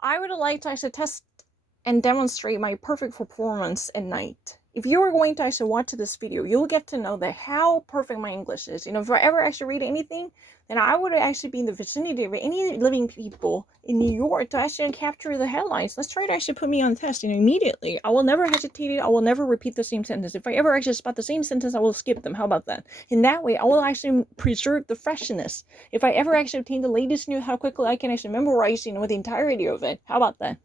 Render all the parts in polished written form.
I would like to actually test and demonstrate my perfect performance at night. If you are going to actually watch this video, you'll get to know that how perfect my English is. If I ever actually read anything, then I would actually be in the vicinity of any living people in New York to actually capture the headlines. Let's try to actually put me on test, immediately. I will never hesitate. I will never repeat the same sentence. If I ever actually spot the same sentence, I will skip them. How about that? In that way, I will actually preserve the freshness. If I ever actually obtain the latest news, how quickly I can actually memorize, with the entirety of it. How about that?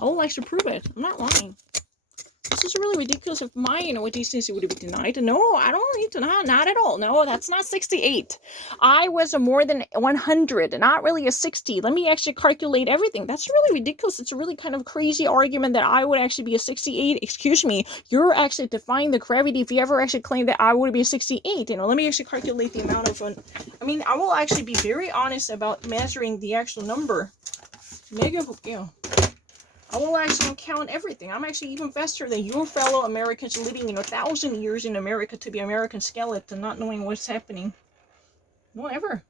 I would like to prove it. I'm not lying. This is really ridiculous. If my, decency would be denied. No, I don't need to. Not at all. No, that's not 68. I was a more than 100, not really a 60. Let me actually calculate everything. That's really ridiculous. It's a really kind of crazy argument that I would actually be a 68. Excuse me. You're actually defying the gravity if you ever actually claim that I would be a 68. Let me actually calculate the amount of I will actually be very honest about measuring the actual number. I will actually count everything. I'm actually even faster than your fellow Americans living 1,000 years in America to be American skeleton, not knowing what's happening. No, ever.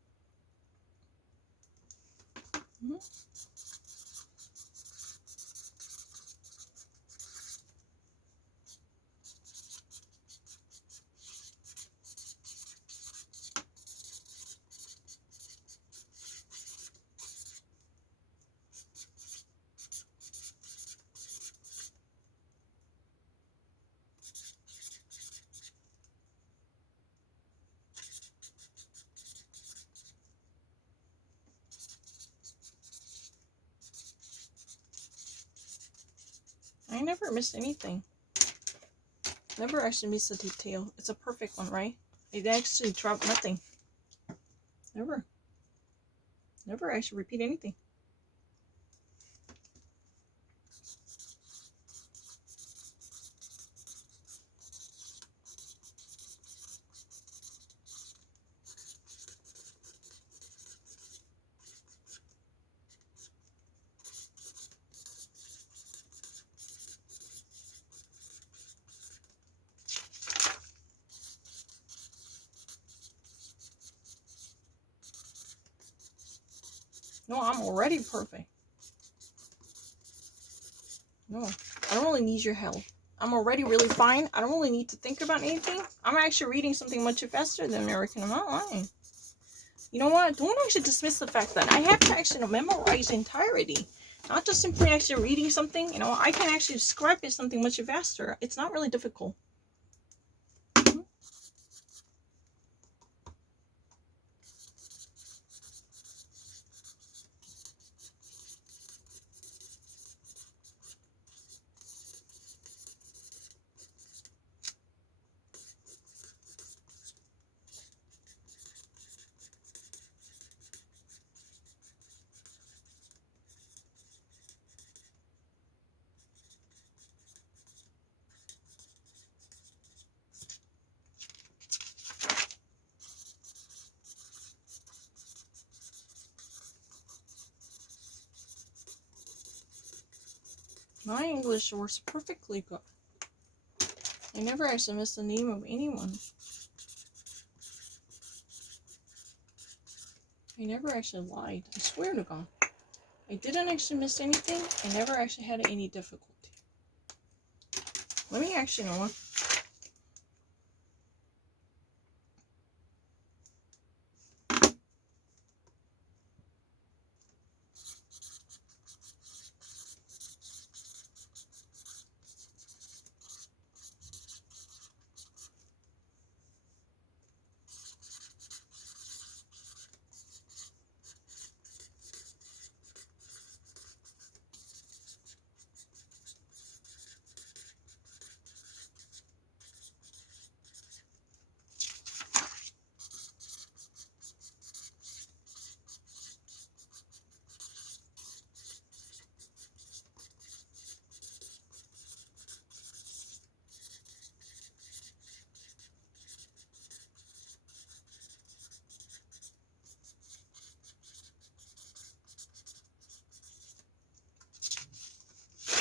I never missed anything. Never actually missed a detail. It's a perfect one, right? It actually dropped nothing. Never. Never actually repeat anything. No, I'm already perfect. No, I don't really need your help. I'm already really fine. I don't really need to think about anything. I'm actually reading something much faster than American. I'm not lying. You know what? Don't actually dismiss the fact that I have to actually memorize the entirety. Not just simply actually reading something. I can actually describe it something much faster. It's not really difficult. My English works perfectly good. I never actually missed the name of anyone. I never actually lied. I swear to God. I didn't actually miss anything. I never actually had any difficulty. Let me actually know what.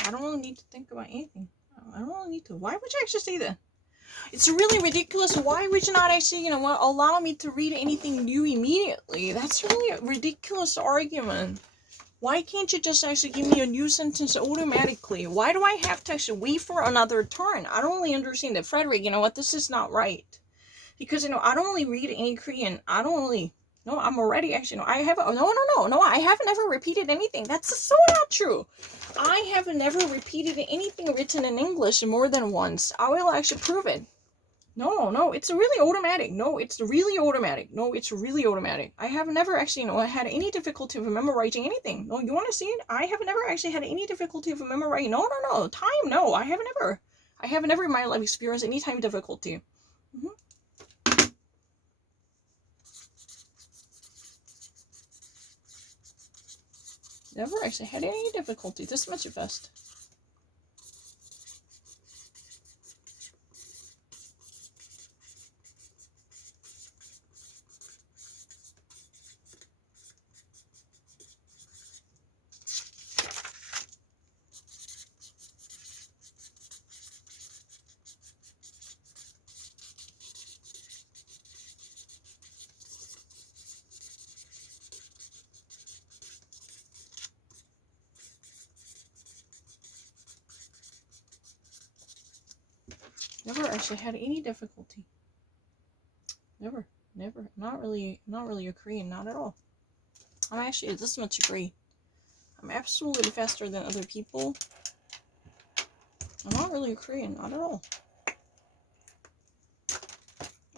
I don't really need to think about anything. I don't really need to. Why would you actually say that? It's really ridiculous. Why would you not actually, allow me to read anything new immediately? That's really a ridiculous argument. Why can't you just actually give me a new sentence automatically? Why do I have to actually wait for another turn? I don't really understand it. Frederick, you know what? This is not right. Because, you know, I don't really read any Korean. I don't really... No, I'm already actually... No, I haven't... No, I haven't ever repeated anything. That's so not true. I have never repeated anything written in English more than once. I will actually prove it. No, it's really automatic. No, it's really automatic. I have never actually, you know, had any difficulty with memorizing anything. No, you want to see it? I have never actually had any difficulty with memorizing. No. Time, no. I have never in my life experienced any time difficulty. Never actually had any difficulty this much fast. Never actually had any difficulty. Never. Not really a Korean, not at all. I'm actually this much agree. I'm absolutely faster than other people. I'm not really a Korean, not at all.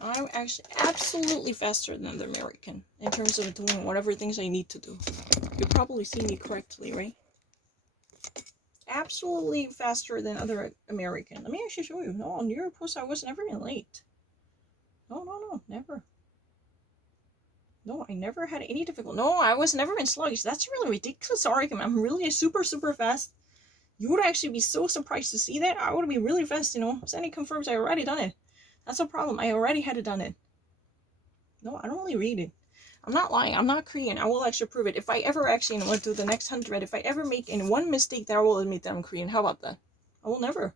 I'm actually absolutely faster than the American in terms of doing whatever things I need to do. You probably see me correctly, right? Absolutely faster than other American. Let me actually show you. No, on Europe Post I was never even late. No, never. No, I never had any difficulty. No, I was never in sluggish. That's really ridiculous argument. I'm really super fast. You would actually be so surprised to see that. I would be really fast, you know. Sandy confirms I already done it. That's a problem. I already had done it. No, I don't really read it. I'm not lying. I'm not Korean. I will actually prove it. If I ever actually want to do the next 100, if I ever make in one mistake, then I will admit that I'm Korean. How about that? I will never.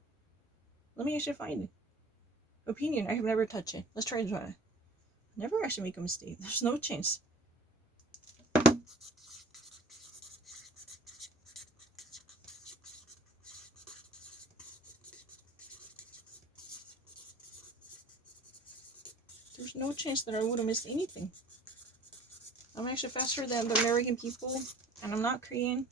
Let me actually find it. Opinion. I have never touched it. Let's try it. Never actually make a mistake. There's no chance. There's no chance that I would have missed anything. I'm actually faster than the American people, and I'm not Korean.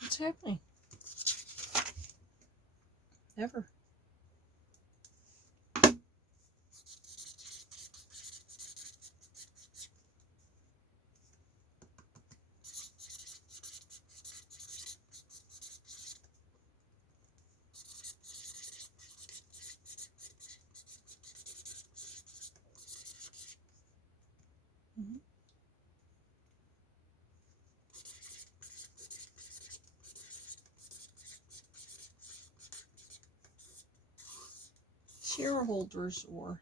What's happening? Never. Shareholders, or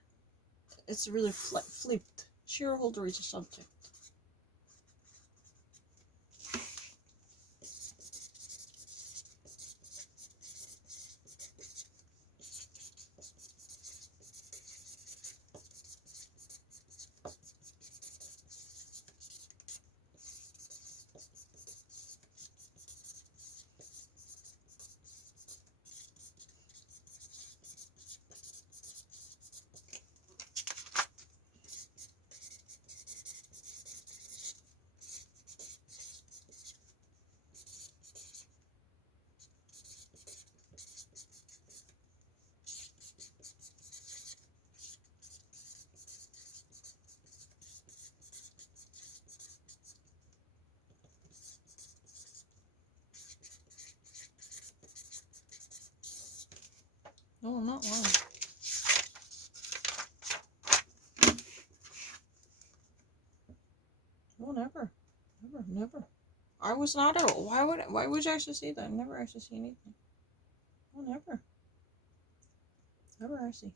it's really flipped. Shareholder is a subject. No, I'm not lying. No, never. Never, never. I was not at all. Why would you actually see that? I never actually see anything. No, never. Never actually.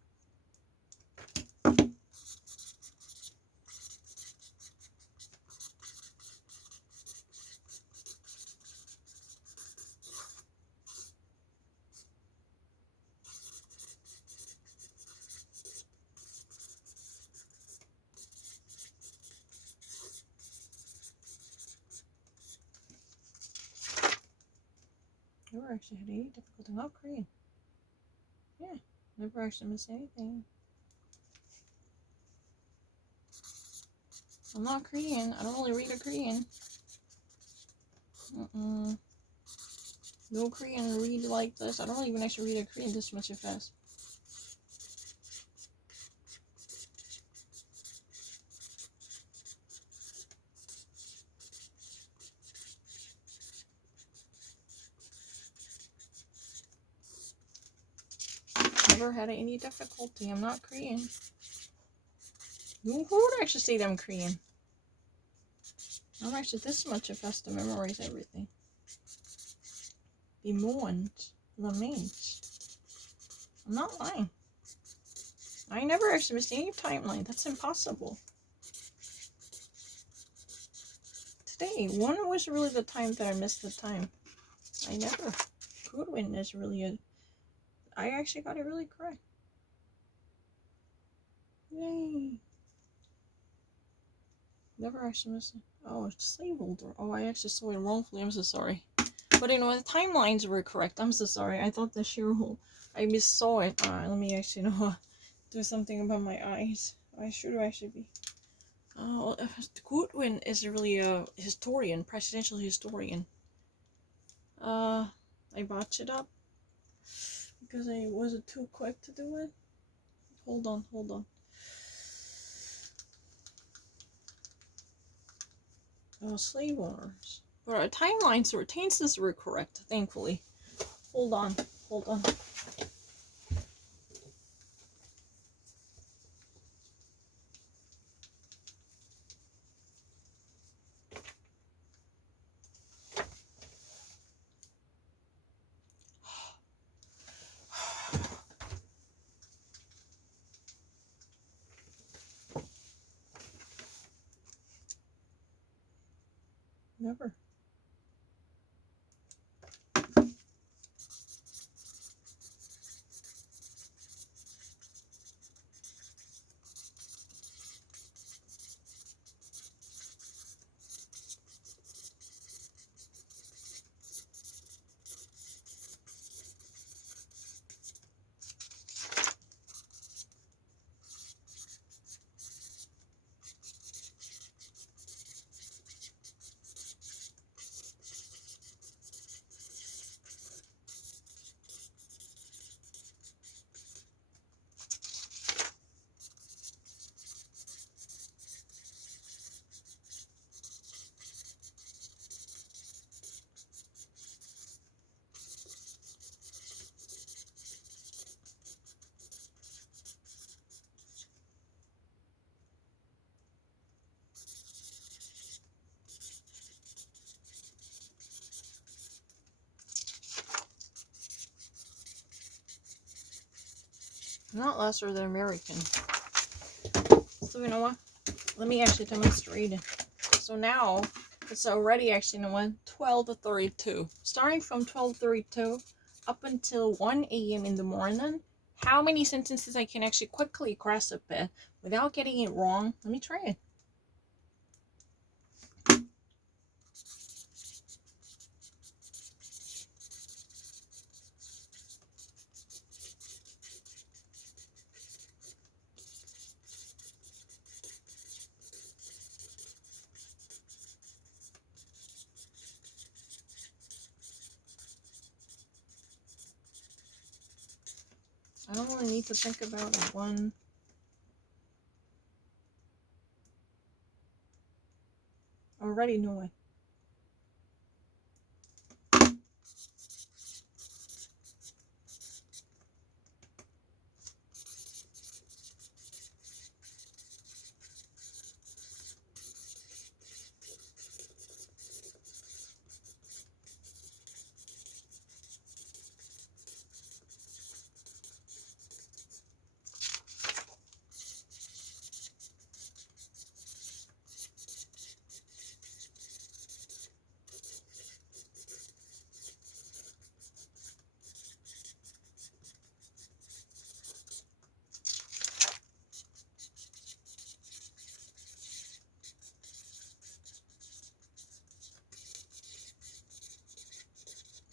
Never actually had any difficulty. Not Korean. Yeah. Never actually missed anything. I'm not Korean. I don't really read a Korean. No Korean read like this. I don't even actually read a Korean this much fast. Never had any difficulty. I'm not Korean. Who would actually say that I'm Korean? I'm actually this much fast to memorize everything. Bemont. Lament. I'm not lying. I never actually missed any timeline. That's impossible. Today, when was really the time that I missed the time? I never. Goodwin is really a... I actually got it really correct. Yay. Never actually missed it. Oh, it's slaveholder. Oh, I actually saw it wrongfully. I'm so sorry. But you know, the timelines were correct. I'm so sorry. I thought the shareholder... I missaw it. Let me actually do something about my eyes. I should actually be... Goodwin is really a historian, presidential historian. I botched it up because I wasn't too quick to do it. Hold on. Oh, slave owners. But our timelines or tenses were correct, thankfully. Hold on. Never. Not lesser than American. So you know what? Let me actually demonstrate it. So now it's already actually, you know what? 12:32. Starting from 12:32 up until 1 a.m. in the morning. How many sentences I can actually quickly grasp it without getting it wrong? Let me try it. I don't really need to think about it. One. I already know it.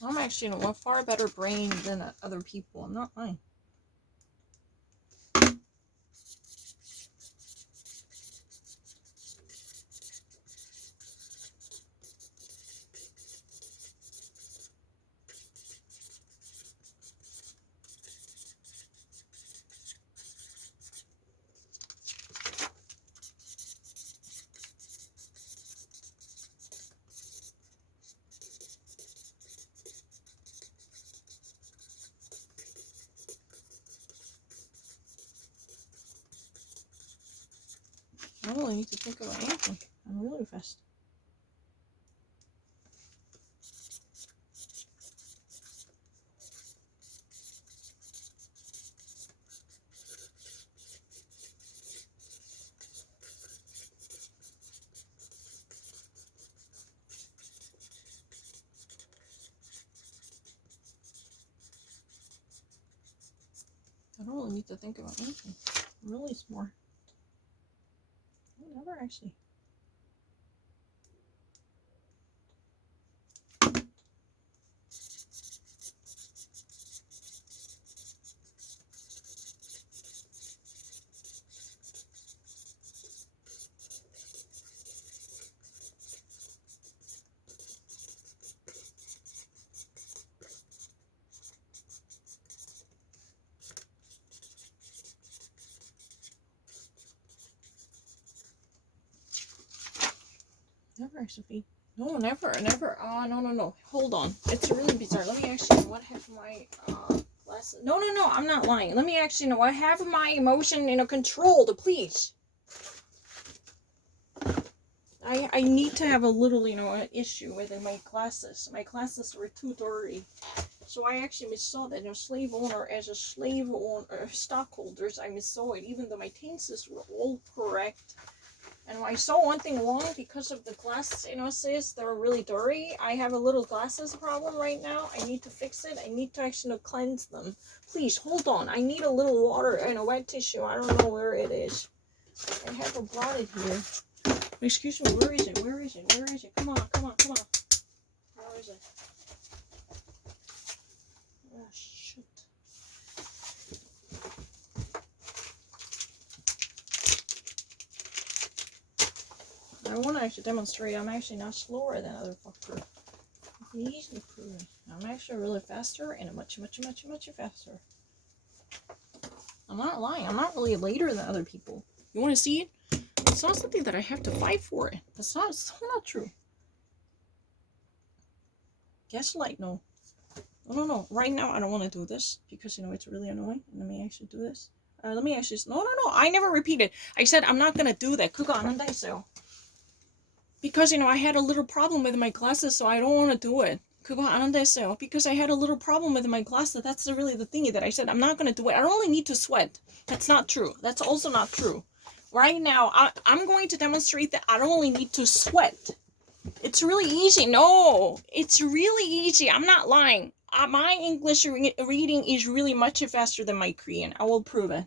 I'm actually a far better brain than other people. I'm not lying. I don't really need to think about anything. I'm really fast. I don't really need to think about anything. I'm really smart. I never actually. Never actually. No, never. No. Hold on. It's really bizarre. Let me actually know what happened to my glasses. No. I'm not lying. Let me actually know. I have my emotion, controlled, please. I need to have a little, an issue with my glasses. My glasses were too dirty. So I actually missaw that, slave owner, as a slave owner, stockholders, I missaw it, even though my tenses were all correct. And I saw one thing wrong because of the glasses, sis, they're really dirty. I have a little glasses problem right now. I need to fix it. I need to actually cleanse them. Please, hold on. I need a little water and a wet tissue. I don't know where it is. I haven't brought it here. Excuse me, where is it? Come on. Where is it? Oh, shit. I want to actually demonstrate I'm actually not slower than other fucker. Easily proven. I'm actually really faster and much faster. I'm not lying. I'm not really later than other people. You want to see it? It's not something that I have to fight for it. That's not true. Gaslight, no. No. Right now, I don't want to do this because, it's really annoying. Let me actually do this. Let me actually... No. I never repeated. I said I'm not going to do that. 그거 안 한다 했어요. Because, I had a little problem with my glasses, so I don't want to do it. 그거 안 한다 했어요. Because I had a little problem with my glasses. That's really the thingy that I said. I'm not going to do it. I don't only need to sweat. That's not true. That's also not true. Right now, I'm going to demonstrate that I don't only need to sweat. It's really easy. No, it's really easy. I'm not lying. My English reading is really much faster than my Korean. I will prove it.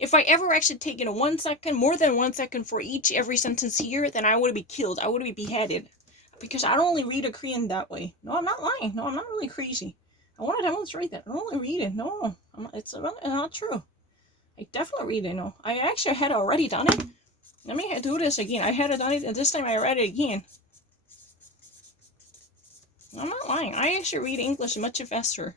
If I ever actually taken 1 second, more than 1 second for every sentence here, then I would be killed. I would be beheaded. Because I don't only read a Korean that way. No, I'm not lying. No, I'm not really crazy. I want to demonstrate that. I don't only read it. No, it's not true. I definitely read it. No, I actually had already done it. Let me do this again. I had done it, and this time I read it again. I'm not lying. I actually read English much faster.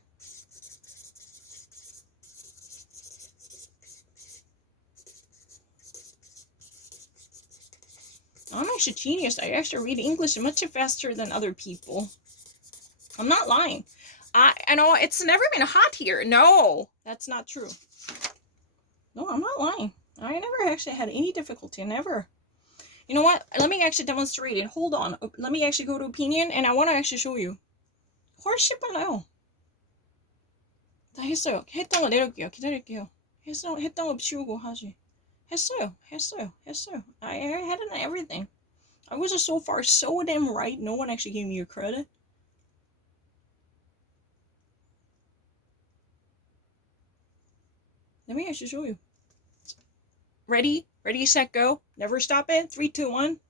I'm actually genius. I actually read English much faster than other people. I'm not lying. I know it's never been hot here. No, that's not true. No, I'm not lying. I never actually had any difficulty. Never. You know what? Let me actually demonstrate it. Hold on. Let me actually go to opinion, and I want to actually show you. 훨씬 빨라요. 다 했어요. 했던 거 내려올게요. 기다릴게요. 했던 거 치우고 하지. 했어요. I had it on everything. I was so far so damn right. No one actually gave me your credit. Let me actually show you. Ready, set, go. Never stop it. 3, 2, 1.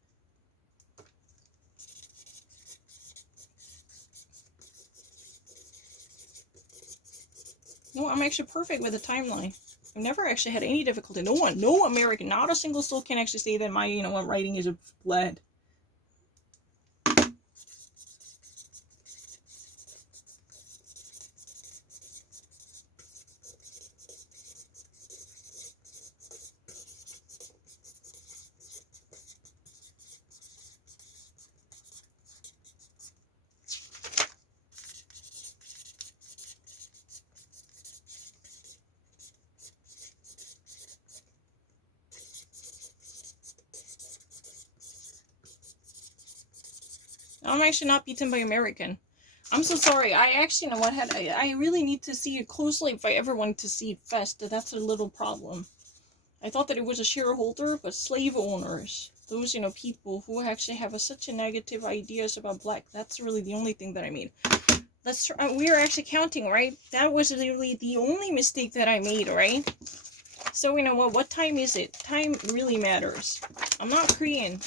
No, I'm actually perfect with the timeline. I've never actually had any difficulty. No American, not a single soul can actually say that my, writing is a bled. I'm actually not beaten by American. I'm so sorry. I actually, I really need to see it closely if I ever want to see it fast. That's a little problem. I thought that it was a shareholder, but slave owners, those, people who actually have such a negative ideas about black, that's really the only thing that I mean. We are actually counting, right? That was literally the only mistake that I made, right? So, what time is it? Time really matters. I'm not Korean.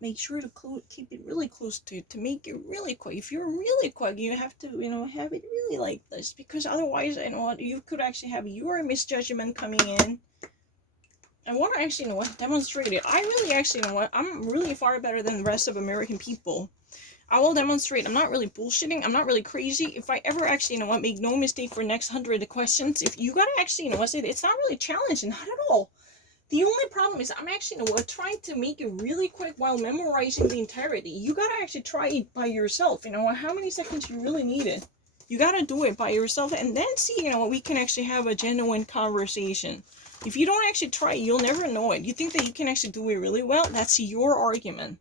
Make sure to keep it really close to make it really quick. If you're really quick, you have to, have it really like this, because otherwise, you could actually have your misjudgment coming in. I want to actually, demonstrate it. I really actually, I'm really far better than the rest of American people. I will demonstrate. I'm not really bullshitting. I'm not really crazy. If I ever actually, make no mistake for next 100 questions, if you gotta actually, say it's not really challenging, not at all. The only problem is I'm actually, trying to make it really quick while memorizing the entirety. You gotta actually try it by yourself. How many seconds you really need it. You gotta do it by yourself and then see, we can actually have a genuine conversation. If you don't actually try it, you'll never know it. You think that you can actually do it really well? That's your argument.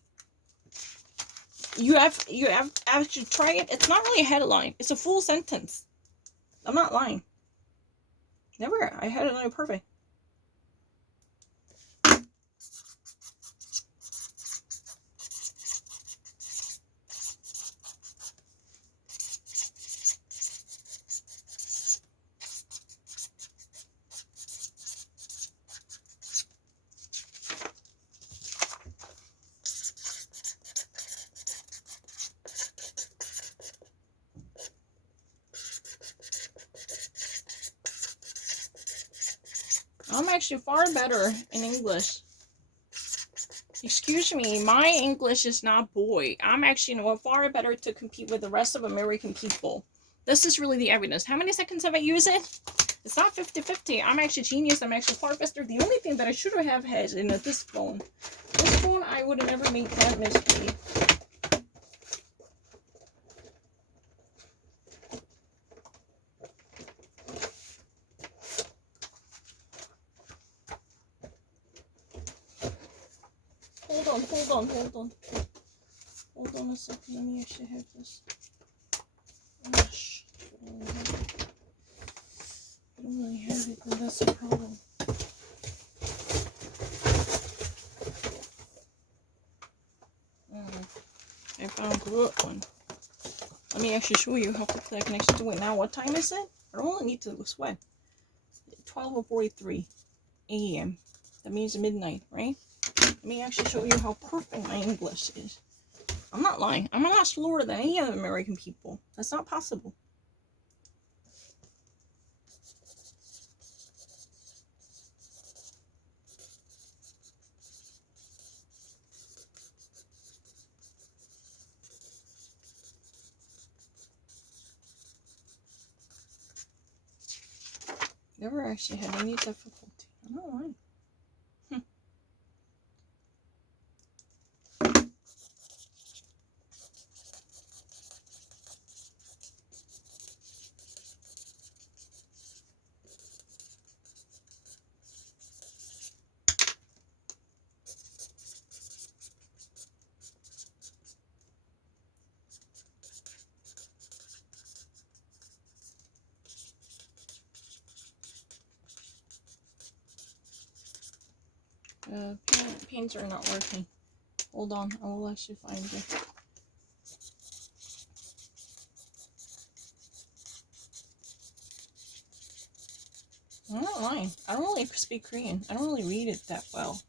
You have actually try it. It's not really a headline. It's a full sentence. I'm not lying. Never. I had it on perfect. I'm actually far better in English. Excuse me, my English is not boy. I'm actually, far better to compete with the rest of American people. This is really the evidence. How many seconds have I used it? It's not 50-50. I'm actually genius. I'm actually far faster. The only thing that I should have had in this phone. This phone, I would have never made that mistake. Hold on. Hold on a second. Let me actually have this. Oh, shit. I don't really have it, but that's a problem. I found a good one. Let me actually show you how quickly I can actually do it. Now, what time is it? I don't really need to sweat. 12:43 a.m. That means midnight, right? Let me actually show you how perfect my English is. I'm not lying. I'm a lot slower than any other American people. That's not possible. Never actually had any difficulty. I'm not lying. Pains are not working. Hold on, I will actually find it. I'm not lying. I don't really speak Korean. I don't really read it that well.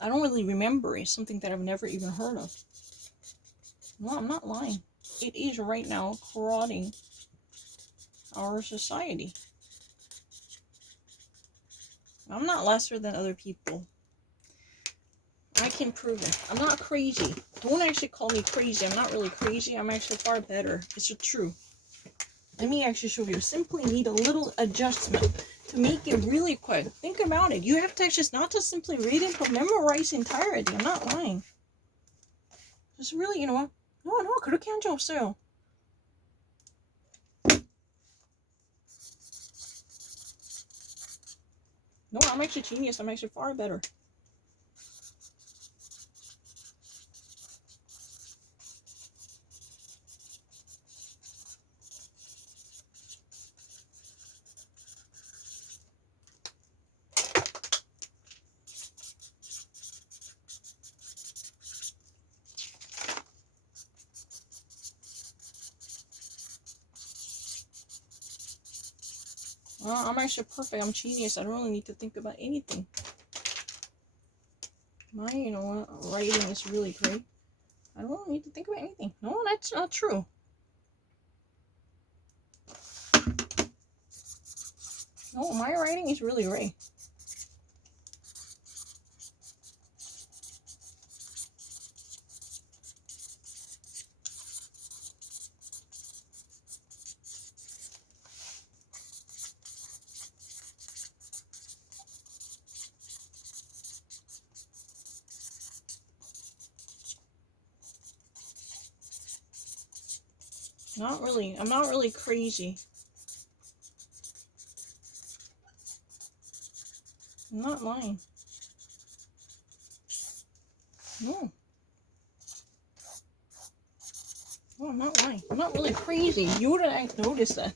I don't really remember it. It's something that I've never even heard of. No, I'm not lying. It is right now corroding. our society. I'm not lesser than other people. I can prove it. I'm not crazy. Don't actually call me crazy. I'm not really crazy. I'm actually far better. It's true. Let me actually show you. Simply need a little adjustment to make it really quick. Think about it. You have to actually not just simply read it, but memorize the entirety. I'm not lying. Just really, you know what? No, 그렇게 한 적 없어요. No, I'm actually genius. I'm actually far better. I'm actually perfect. I'm genius. I don't really need to think about anything. My, you know what, writing is really great. I don't really need to think about anything. No, that's not true. No, my writing is really great. Not really. I'm not really crazy. I'm not lying. No. No, I'm not lying. I'm not really crazy. You wouldn't notice that.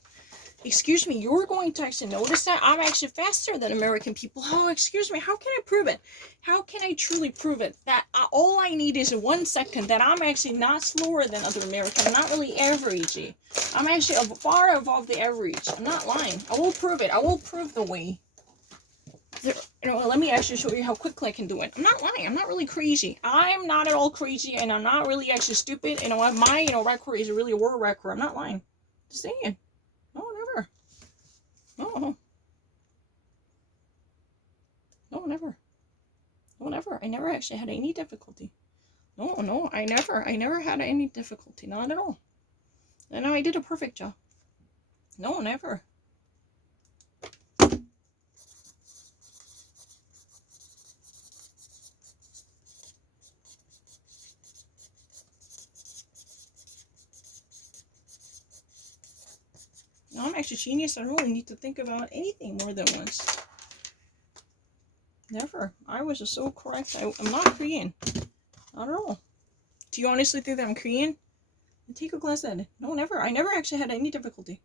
Excuse me, you're going to actually notice that I'm actually faster than American people. Oh, excuse me, how can I prove it? How can I truly prove it? That all I need is 1 second, that I'm actually not slower than other Americans. I'm not really averagey. I'm actually far above the average. I'm not lying. I will prove it. I will prove the way. You know, let me actually show you how quickly I can do it. I'm not lying. I'm not really crazy. I'm not at all crazy, and I'm not really actually stupid. You know what? My, you know, record is really a world record. I'm not lying. Just saying. No, never. No. No, never. No, never. I never actually had any difficulty. No, I never had any difficulty. Not at all. And I did a perfect job. No, never. No, I'm actually genius. I don't really need to think about anything more than once. Never. I was just so correct. I'm not Korean. Not at all. Do you honestly think that I'm Korean? Take a glass then. No, never. I never actually had any difficulty.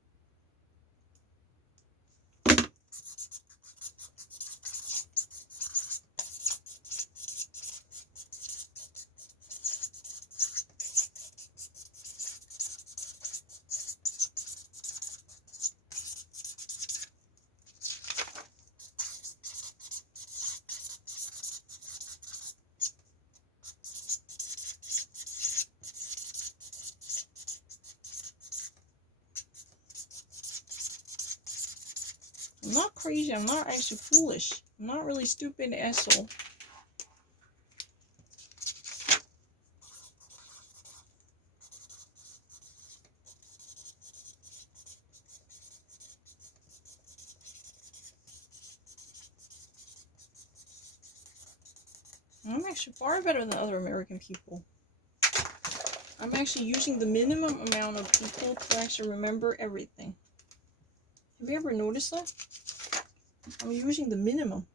I'm not crazy. I'm not actually foolish. I'm not really stupid asshole. I'm actually far better than other American people. I'm actually using the minimum amount of people to actually remember everything. Have you ever noticed that? I'm using the minimum.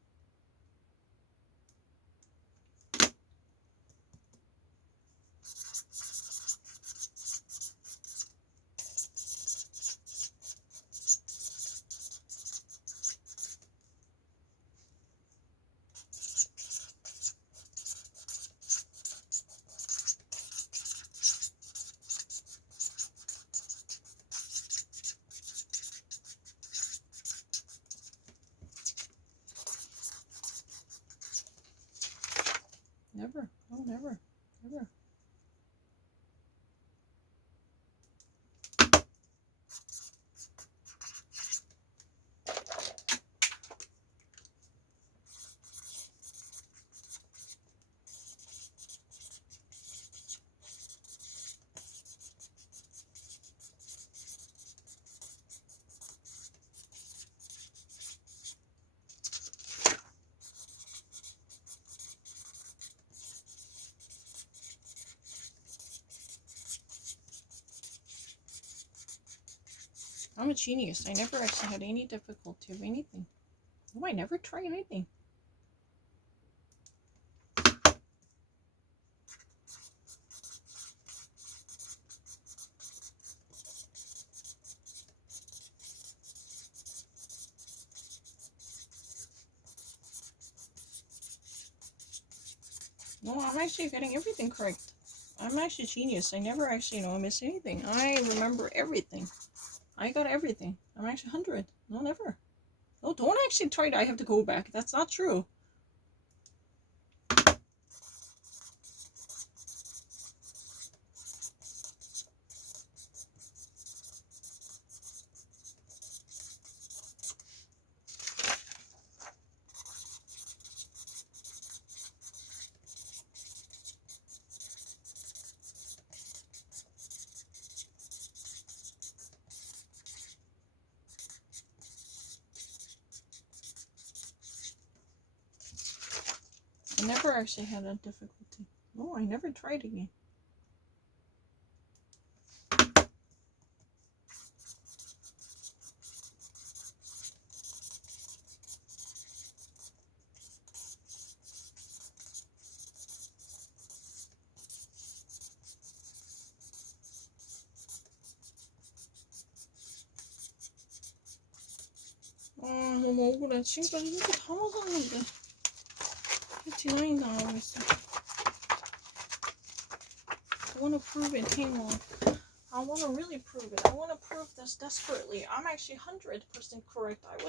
Never. Oh, never. Never. I'm a genius. I never actually had any difficulty of anything. No, I never tried anything. No, I'm actually getting everything correct. I'm actually a genius. I never actually, miss anything. I remember everything. I got everything. I'm actually 100. No, never. No, don't actually try to. I have to go back. That's not true. I never actually had a difficulty. No, I never tried again. 너무 억울해. 지금까지 이렇게 다 먹었는데. $59 나와있어. I want to prove it. Hang on. I want to really prove it. I want to prove this desperately. I'm actually 100% correct. I was